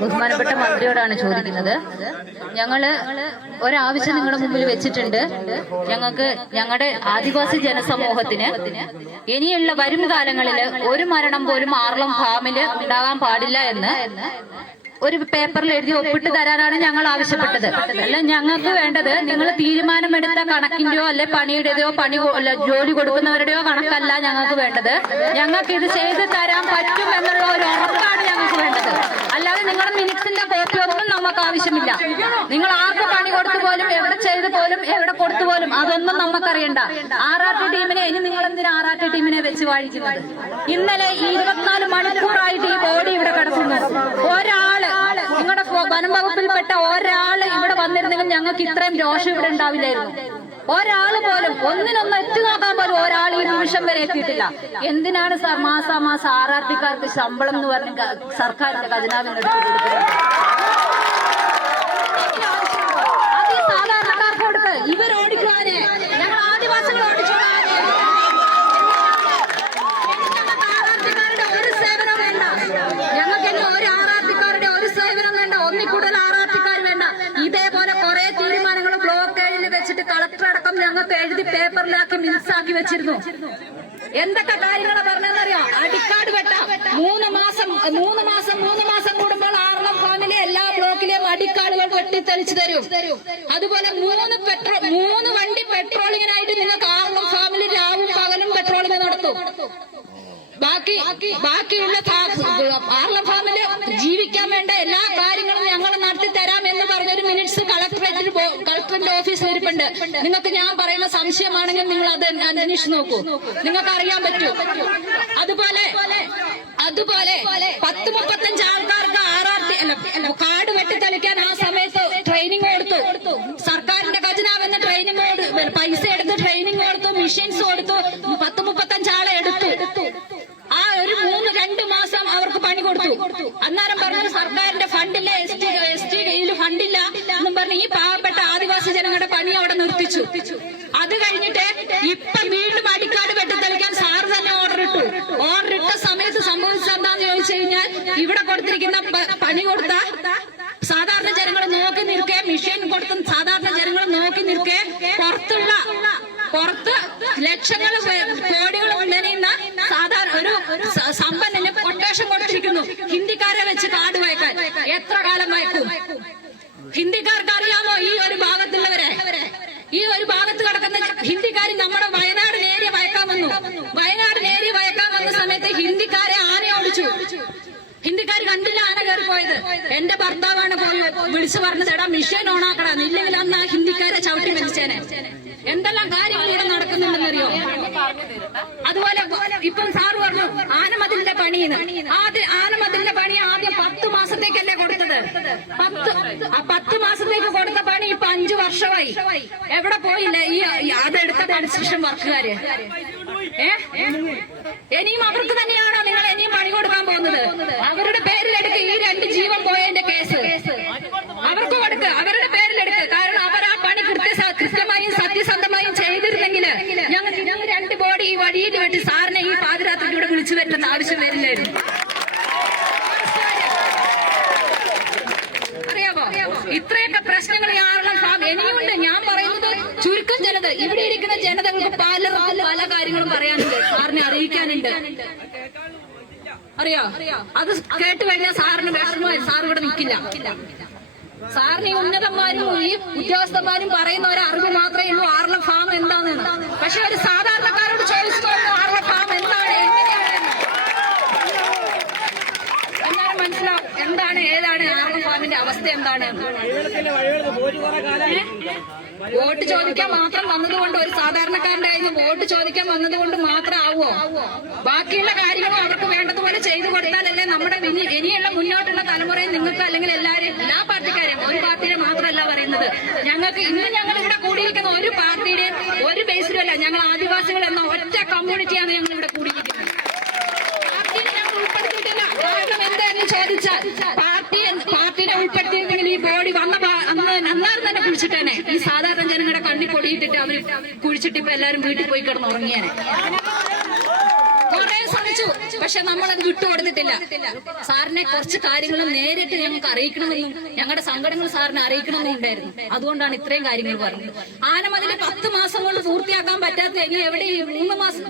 ബഹുമാനപ്പെട്ട മന്ത്രിയോടാണ് ചോദിക്കുന്നത്. ഞങ്ങള് ഒരാവശ്യം നിങ്ങളുടെ മുമ്പിൽ വെച്ചിട്ടുണ്ട്. ഞങ്ങളുടെ ആദിവാസി ജനസമൂഹത്തിന് ഇനിയുള്ള വരും കാലങ്ങളിൽ ഒരു മരണം പോലും ആർളം ഫാമില് ഉണ്ടാകാൻ പാടില്ല എന്ന് ഒരു പേപ്പറിൽ എഴുതി ഒപ്പിട്ട് തരാനാണ് ഞങ്ങൾ ആവശ്യപ്പെട്ടത്. അല്ല, ഞങ്ങൾക്ക് വേണ്ടത് നിങ്ങൾ തീരുമാനമെടുത്ത കണക്കിന്റെയോ അല്ലെ പണിയുടേതോ ജോലി കൊടുക്കുന്നവരുടെയോ കണക്കല്ല ഞങ്ങൾക്ക് വേണ്ടത്. ഞങ്ങൾക്ക് ഇത് ചെയ്ത് തരാൻ പറ്റും എന്നുള്ള ഒരു ഉറപ്പാണ് ഞങ്ങൾക്ക് വേണ്ടത്. അല്ലാതെ നിങ്ങളുടെ മിനിറ്റ്സിന്റെ കോപ്പി ഒന്നും നമുക്ക് ആവശ്യമില്ല. നിങ്ങൾ ആർക്ക് പണി കൊടുത്തു പോലും, എവിടെ ചെയ്തു പോലും, എവിടെ കൊടുത്തു പോലും അതൊന്നും നമുക്കറിയണ്ട. RRT ടീമിനെ ഇനി നിങ്ങൾ എന്തിനാ RRT ടീമിനെ വെച്ച് വാഴിക്കുന്നത്? ഇന്നലെ 24 മണിക്കൂറായിട്ട് ഈ ബോഡി ഇവിടെ കിടക്കുന്നു. ഒരാള് നിങ്ങളുടെ വനം വകുപ്പിൽപ്പെട്ട ഒരാള് ഇവിടെ വന്നിരുന്നെങ്കിൽ ഞങ്ങൾക്ക് ഇത്രയും രോഷം ഇവിടെ ഉണ്ടാവില്ലായിരുന്നു. ഒരാള് പോലും ഒന്നിനൊന്ന് എത്തി നോക്കാൻ പോലും ഒരാൾ ഈ നിമിഷം വരെ എത്തിയിട്ടില്ല. എന്തിനാണ് സാർ മാസാമാസം RRTക്കാർക്ക് ശമ്പളം എന്ന് പറഞ്ഞ് സർക്കാരിന്റെ ഖജനാവിന് എടുത്തു കൊടുക്കുന്നത്? അത് ഈ സാധാരണക്കാർക്ക് കൊടുക്ക്. ഇവരോടിക്കുവാന് ഞങ്ങൾ ആദിവാസികൾ ഓടിച്ചോളാന് RRTക്കാരുടെ ഒരു സേവനം വേണ്ട. ഞങ്ങൾക്ക് ഇനി ഒരു RRTക്കാരുടെ ഒരു സേവനം വേണ്ട. ഒന്നിക്കൂടുതൽ RRTക്കാർ വേണ്ട. ഇതേപോലെ കുറെ തീരുമാനങ്ങൾ ബ്ലോക്ക് വെച്ചിട്ട് കളക്ടർ അടക്കം ഞങ്ങൾക്ക് എഴുതി പേപ്പറിലാക്കി മിനിറ്റ്സാക്കി വെച്ചിരുന്നു. എന്തൊക്കെ കാര്യങ്ങളാണ് പറഞ്ഞതെന്നറിയാം? അടിക്കാട് വെട്ടാം. 3 മാസം കൂടുമ്പോൾ ആർളം ഫാമിലെ എല്ലാ ബ്ലോക്കിലെയും അടിക്കാടുകൾ വെട്ടിത്തെളിച്ചു തരും. അതുപോലെ 3 വണ്ടി പെട്രോളിങ്ങിനായിട്ട് നിങ്ങൾക്ക് ആർളം ഫാമിലി രാവും പകലും പെട്രോളിംഗ് നടത്തും. ബാക്കിയുള്ള ആർളം ഫാമില് ജീവിക്കാൻ വേണ്ട എല്ലാ കാര്യങ്ങളും ഞങ്ങൾ നടത്തി തരാം എന്ന് പറഞ്ഞൊരു മിനിറ്റ്സ് കളക്ടറിന്റെ ഓഫീസിൽ ഇരിപ്പുണ്ട്. നിങ്ങൾക്ക് ഞാൻ പറയുന്ന സംശയമാണെങ്കിൽ നിങ്ങൾ അത് അന്വേഷിച്ച് നോക്കൂ, നിങ്ങൾക്ക് അറിയാൻ പറ്റും. അതുപോലെ 10-35 ആൾക്കാർക്ക് RRT കാട് വെട്ടിത്തെളിക്കാൻ ആ സമയത്ത് ട്രെയിനിങ് കൊടുത്തു. സർക്കാരിന്റെ ഖജനാവെന്ന് ട്രെയിനിങ് പൈസ എടുത്ത് ട്രെയിനിങ് കൊടുത്തു, മെഷീൻസ് കൊടുത്തു. 10-35 ആളെ എടുത്തു. ആ ഒരു 2 മാസം അവർക്ക് പണി കൊടുത്തു. അന്നേരം പറഞ്ഞു സർക്കാരിന്റെ ഫണ്ടില്ല, ST കയ്യിൽ ഫണ്ടില്ല എന്നും പറഞ്ഞ് ഈ പാവപ്പെട്ട ആദിവാസി ജനങ്ങളുടെ പണി അവിടെ നിർത്തിച്ചു. അത് കഴിഞ്ഞിട്ട് ഇപ്പൊ വീണ്ടും അടിക്കാട് വെട്ടിത്തെളിക്കാൻ സാർ തന്നെ ഓർഡർ ഇട്ട സമയത്ത് സംഭവിച്ചത് എന്താന്ന് ചോദിച്ചു കഴിഞ്ഞാൽ, ഇവിടെ കൊടുത്തിരിക്കുന്ന പണി കൊടുത്ത സാധാരണ ജനങ്ങൾ നോക്കി നിൽക്കെ, മെഷീൻ കൊടുത്ത സാധാരണ ജനങ്ങൾ നോക്കി നിൽക്കെ, പുറത്ത് ലക്ഷങ്ങൾ കോടികൾ ഉണ്ടെന്ന സാധാരണ ഒരു സമ്പന്നന് കൊട്ടേഷൻ കൊടുത്തിരിക്കുന്നു ഹിന്ദിക്കാരെ വെച്ച് കാട് വയ്ക്കാൻ. എത്ര കാലം വയ്ക്കും? ഹിന്ദിക്കാർക്ക് അറിയാമോ ഈ ഒരു ഭാഗത്തുള്ളവരെ? ഈ ഒരു ഭാഗത്ത് കിടക്കുന്ന ഹിന്ദിക്കാർ നമ്മുടെ വയനാട് ഏരിയ വയ്ക്കാൻ വന്ന സമയത്ത് ഹിന്ദിക്കാരെ ആന ഓടിച്ചു. ഹിന്ദിക്കാർ കണ്ടില്ല ആന കയറി പോയത്. എന്റെ ഭർത്താവാണ് പോയി വിളിച്ചു പറഞ്ഞത്, എടാ മിഷീൻ ഓണാക്കണം, ഇല്ലെങ്കിൽ അന്ന് ആ ഹിന്ദിക്കാരെ ചവിട്ടി വലിച്ചേനെ. എന്തെല്ലാം കാര്യങ്ങൾ ഇവിടെ നടക്കുന്നുണ്ടെന്നറിയോ? അതുപോലെ ഇപ്പം സാറ് പറഞ്ഞു ആനമതിലിന്റെ പണിന്ന്. ആനമതിലിന്റെ പണി ആദ്യം 10 മാസത്തേക്കല്ലേ കൊടുത്തത്? 10 മാസത്തേക്ക് കൊടുത്ത പണി ഇപ്പൊ 5 വർഷമായി. എവിടെ പോയില്ല ഈ അതെടുത്ത കൺസ്ട്രക്ഷൻ വർക്കുകാര്? ഇനിയും അവർക്ക് തന്നെയാണോ നിങ്ങൾ ഇനിയും പണി കൊടുക്കാൻ പോകുന്നത്? അവരുടെ പേരിലെടുക്ക് ഈ 2 ജീവൻ പോയതിന്റെ കേസ് അവർക്ക് കൊടുക്ക്, അവരുടെ പേരിലെടുക്ക്. കാരണം അവർ ആ പണി കൃത്യമായും സത്യസന്ധമായും ചെയ്തിരുന്നെങ്കിൽ ഞങ്ങൾ 2 ബോഡി ഈ വഴിയിൽ വെട്ടി സാറിനെ ഈ പാതിരാത്രിക്കൂടെ വിളിച്ചു വരുന്ന ആവശ്യം വരില്ലായിരുന്നു. അറിയാമോ? ഇത്രയൊക്കെ പ്രശ്നങ്ങൾ ഇനിയുണ്ട്. ഞാൻ പറയുന്നത് ചുരുക്കം ജനത, ഇവിടെ ഇരിക്കുന്ന ജനതകൾക്ക് പല കാര്യങ്ങളും പറയാനുണ്ട്, സാറിനെ അറിയിക്കാനുണ്ട്. അറിയാം, അത് കേട്ട് കഴിഞ്ഞാൽ സാറിന് വിഷമമായി, സാർ ഇവിടെ നിൽക്കില്ല. സാറിന് ഈ ഉന്നതന്മാരും ഈ ഉദ്യോഗസ്ഥന്മാരും പറയുന്ന ഒരു അറിവ് മാത്രമേ ഉള്ളൂ ആർളം ഫാം എന്താണെന്ന്. പക്ഷെ ഒരു സാധാരണക്കാരോട് ചോദിച്ചു നോക്കും ആർളം ഫാം എന്താണ്, എന്നാലും മനസ്സിലാവും എന്താണ് ഏതാണ് ആർളം ഫാമിന്റെ അവസ്ഥ എന്താണ്. വോട്ട് ചോദിക്കാൻ മാത്രം വന്നതുകൊണ്ട്, ഒരു സാധാരണക്കാരന്റെ കയ്യിൽ നിന്ന് വോട്ട് ചോദിക്കാൻ വന്നതുകൊണ്ട് മാത്രം ആവുമോ? ബാക്കിയുള്ള കാര്യങ്ങളും അവർക്ക് വേണ്ടതുപോലെ ചെയ്തു കൊടുത്താലല്ലേ നമ്മുടെ ഇനിയുള്ള മുന്നോട്ടുള്ള തലമുറയിൽ നിങ്ങൾക്ക്, അല്ലെങ്കിൽ എല്ലാ പാർട്ടിക്കാരെയും, ഒരു പാർട്ടിയെ മാത്രമല്ല പറയുന്നത്. ഞങ്ങൾക്ക് ഞങ്ങൾ ഇവിടെ കൂടിയിരിക്കുന്ന ഒരു പാർട്ടിയുടെയും ഒരു ബേസിലുമല്ല. ഞങ്ങൾ ആദിവാസികൾ എന്ന ഒറ്റ കമ്മ്യൂണിറ്റിയാണ് ഞങ്ങൾ ഇവിടെ കൂടിയിരിക്കുന്നത്. പാർട്ടിയെ ഞങ്ങൾ ഉൾപ്പെടുത്തിയിട്ടില്ല. കാരണം എന്താണെന്ന് ചോദിച്ചാൽ പാർട്ടിനെ ഉൾപ്പെടുത്തിയിരുന്നെങ്കിൽ ഈ ബോഡി അന്നേരം തന്നെ കുഴിച്ചിട്ടേനെ. ഈ സാധാരണ ജനങ്ങളുടെ കണ്ണി പൊടിയിട്ടിട്ട് അവർ കുഴിച്ചിട്ട് ഇപ്പൊ എല്ലാവരും വീട്ടിൽ പോയി കിടന്ന് ഉറങ്ങിയേനെ. കുറെ സമയം ചോദിച്ചു, പക്ഷെ നമ്മളത് വിട്ടുകൊടുത്തിട്ടില്ല. സാറിനെ കുറച്ച് കാര്യങ്ങൾ നേരിട്ട് ഞങ്ങൾക്ക് അറിയിക്കണമെന്നും ഞങ്ങളുടെ സങ്കടങ്ങൾ സാറിനെ അറിയിക്കണമെന്നും ഉണ്ടായിരുന്നു. അതുകൊണ്ടാണ് ഇത്രയും കാര്യങ്ങൾ പറഞ്ഞത്. ആനമതിൽ 10 മാസം കൊണ്ട് പൂർത്തിയാക്കാൻ പറ്റാത്ത ഇനി എവിടെ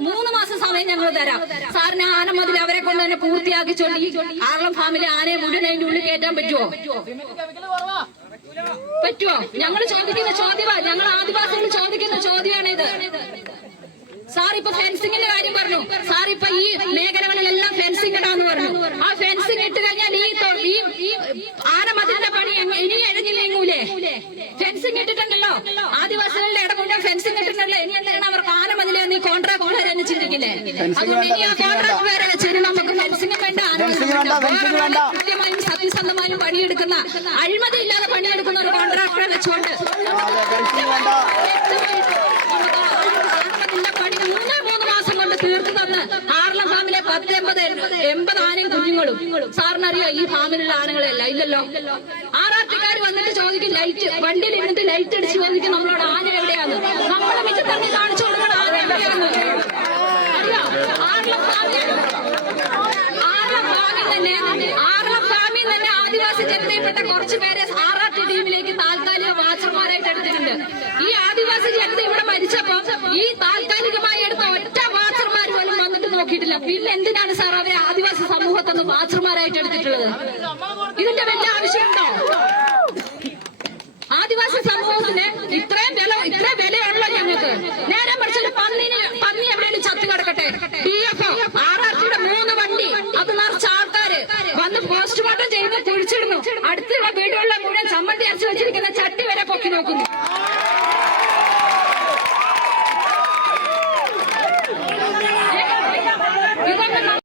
3 മാസം സമയം ഞങ്ങൾ തരാം. സാറിന് ആനമതിൽ അവരെ കൊണ്ട് തന്നെ പൂർത്തിയാക്കിച്ചോണ്ട് ഈ ആർളം ഫാമിലെ ആനയെ മുഴുവൻ അതിന്റെ ഉള്ളിൽ കയറ്റാൻ പറ്റുമോ? ഞങ്ങൾ ചോദിക്കുന്ന ചോദ്യമാണ്, ഞങ്ങൾ ആദിവാസികൾ ചോദിക്കുന്ന ചോദ്യമാണിത്. സാർ ഇപ്പൊ ഫെൻസിങ്ങിന്റെ കാര്യം പറഞ്ഞു. സാർ ഇപ്പൊ ഈ മേഖലകളിലെല്ലാം ഫെൻസിങ് ഇടാന്ന് പറഞ്ഞു. ആ ഫെൻസിങ് ഇട്ട് കഴിഞ്ഞാൽ ഈ ആനമതിലിന്റെ പണി ഇനി എഴുതി നീങ്ങൂലേ? ഫെൻസിങ് ഇട്ടിട്ടുണ്ടല്ലോ, ആദിവാസികളുടെ ഇടമുണ്ട ഫെൻസിങ് ഇട്ടിട്ടുണ്ടല്ലോ. ഇനി എന്താണ് അവർക്ക് ആനമതിലെ നീ കോൺട്രാക്ട് വരെ ചിന്തിക്കില്ലേ? അതുകൊണ്ട് ഇനി ആ കോൺട്രാക്ട് വരെ വെച്ചിട്ട് നമുക്ക് ഫെൻസിങ് വേണ്ട, കൃത്യമായും സത്യസന്ധമായും പണിയെടുക്കുന്ന, അഴിമതി ഇല്ലാതെ പണിയെടുക്കുന്ന ഒരു കോൺട്രാക്ടറെ വെച്ചുകൊണ്ട് പണി 3 മാസം കൊണ്ട് തീർത്തു തന്ന് ആർളം ഫാമിലെ 80 ആനയും കുഞ്ഞുങ്ങളും. സാറിനറിയോ ഈ ഫാമിലുള്ള ആനകളെയല്ല? ഇല്ലല്ലോ. ആറാട്ടുകാർ വന്നിട്ട് ചോദിക്കും, ലൈറ്റ് വണ്ടിയിൽ ഇരുന്നിട്ട് ലൈറ്റ് അടിച്ച് ചോദിക്കും നമ്മളോട് ആന എവിടെയാണ്. നമ്മളെ മിച്ചം തന്നെ കാണിച്ചു കൊടുക്കണം ആന എവിടെയാണ്. അറിയോ? ആർളം ഫാമിൽ തന്നെ ആദിവാസി ജനതയിൽപ്പെട്ട കുറച്ചു പേരെ ആറാട്ട് ടീമിലേക്ക് താൽക്കാലിക വാച്ചർമാരായിട്ട് എടുത്തിട്ടുണ്ട്. ഈ ആദിവാസി ജനത ഇവിടെ മരിച്ചപ്പോ ഈ താൽക്കാലികമായി എടുത്ത ഒറ്റ വാച്ചർമാർ പോലും വന്നിട്ട് നോക്കിയിട്ടില്ല. പിന്നെ എന്തിനാണ് സാർ അവരെ ആദിവാസി സമൂഹത്തൊന്ന് വാച്ചർമാരായിട്ട് എടുത്തിട്ടുള്ളത്? ഇതിന്റെ വലിയ ആവശ്യമുണ്ടോ? ആദിവാസി സമൂഹത്തിന് ഇത്രയും വിലയുള്ള ഞങ്ങൾക്ക് നേരെ മറിച്ചൊരു പന്നി എവിടെയും ചത്തു കിടക്കട്ടെ, DFO RRTയുടെ 3 വണ്ടി അത് നിറച്ച ആൾക്കാര് വന്ന് പോസ്റ്റ്മോർട്ടം ചെയ്യുന്ന കുഴിച്ചിടുന്നു. അടുത്തുള്ള വീടുകളിലെ മുഴുവൻ ചമ്മന്തി അരച്ചു വെച്ചിരിക്കുന്ന ചട്ടി വരെ പൊക്കി നോക്കുന്നു.